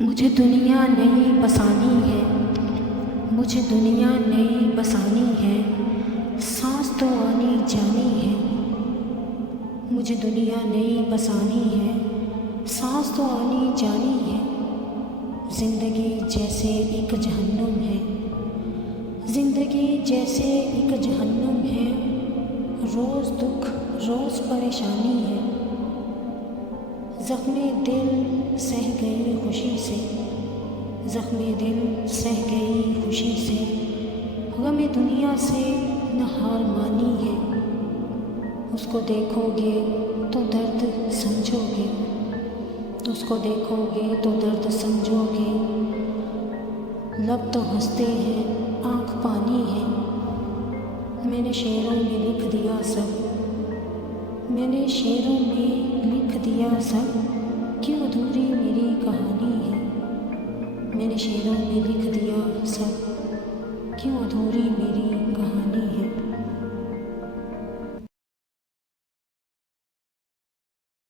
मुझे दुनिया नई बसानी है, मुझे दुनिया नई बसानी है, सांस तो आनी जानी है। मुझे दुनिया नई बसानी है, सांस तो आनी जानी है। ज़िंदगी जैसे एक जहन्नुम है, ज़िंदगी जैसे एक जहन्नुम है। रोज़ दुख रोज़ परेशानी है। ज़ख्मे दिल सह गई खुशी से, ज़ख्मे दिल सह गई खुशी से। गमे दुनिया से न हार मानी है। उसको देखोगे तो दर्द समझोगे, उसको देखोगे तो दर्द समझोगे। लब तो हंसते हैं, आँख पानी है। मैंने शेरों में लिख दिया सब, मैंने शेरों में लिख दिया सब। क्यों अधूरी मेरी कहानी है। मैंने शेरों में लिख दिया सब, क्यों अधूरी मेरी